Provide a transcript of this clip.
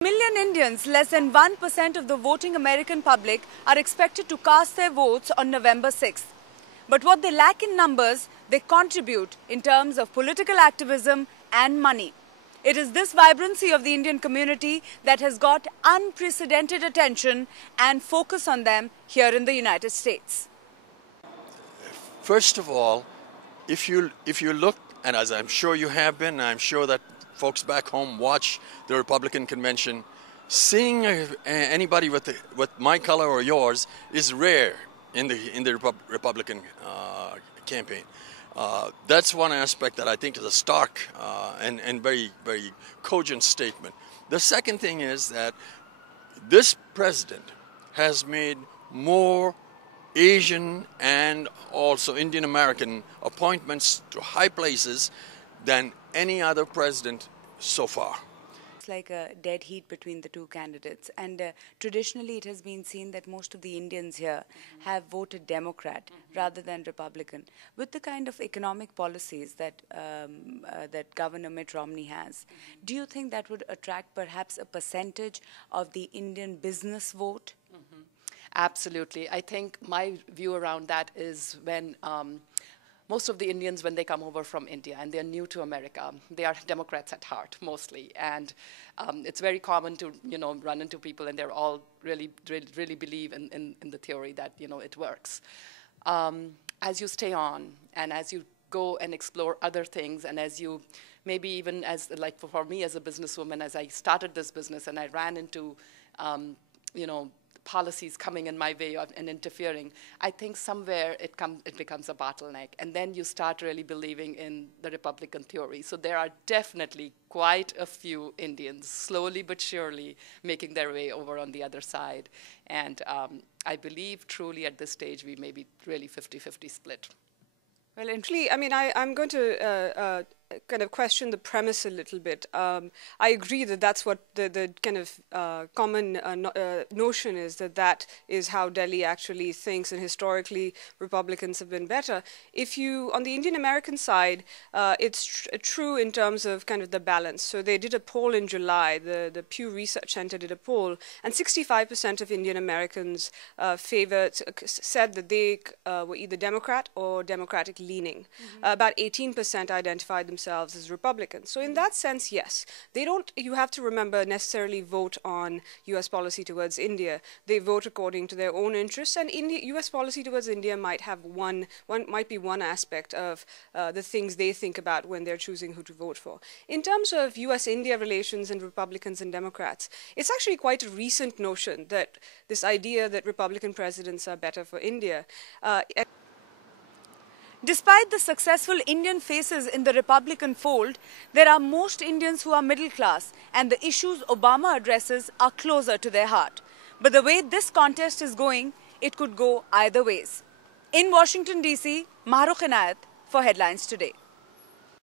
Million Indians, less than 1% of the voting American public, are expected to cast their votes on November 6th. But what they lack in numbers, they contribute in terms of political activism and money. It is this vibrancy of the Indian community that has got unprecedented attention and focus on them here in the United States. First of all, if you look, and as I'm sure you have been, I'm sure that folks back home watch the Republican convention, seeing anybody with my color or yours is rare in the Republican campaign. That's one aspect that I think is a stark and very, very cogent statement. The second thing is that this president has made more Asian and also Indian American appointments to high places than any other president so far. It's like a dead heat between the two candidates, and traditionally it has been seen that most of the Indians here have voted Democrat rather than Republican. With the kind of economic policies that that Governor Mitt Romney has, do you think that would attract perhaps a percentage of the Indian business vote? Absolutely. I think my view around that is when most of the Indians, when they come over from India and they're new to America, they are Democrats at heart, mostly. And it's very common to, run into people and they're all really believe in the theory that, it works. As you stay on and as you go and explore other things, and as you maybe even as, like for me as a businesswoman, as I started this business and I ran into, policies coming in my way and interfering, I think somewhere it becomes a bottleneck. And then you start really believing in the Republican theory. So there are definitely quite a few Indians, slowly but surely, making their way over on the other side. And I believe truly at this stage we may be really 50-50 split. Well, actually, I mean, I'm going to kind of question the premise a little bit. I agree that that's what the kind of common notion is, that is how Delhi actually thinks, and historically Republicans have been better. If you, on the Indian American side, it's true in terms of kind of the balance. So they did a poll in July, the Pew Research Center did a poll, and 65% of Indian Americans said that they were either Democrat or Democratic leaning. About 18% identified themselves as Republicans. So in that sense, yes, they don't, you have to remember, necessarily vote on US policy towards India. They vote according to their own interests, and US policy towards India might have might be one aspect of the things they think about when they're choosing who to vote for. In terms of US-India relations and Republicans and Democrats, it's actually quite a recent notion that this idea that Republican presidents are better for India. Despite the successful Indian faces in the Republican fold, there are most Indians who are middle class, and the issues Obama addresses are closer to their heart. But the way this contest is going, it could go either ways. In Washington, D.C., Mahrukh Inayet for Headlines Today.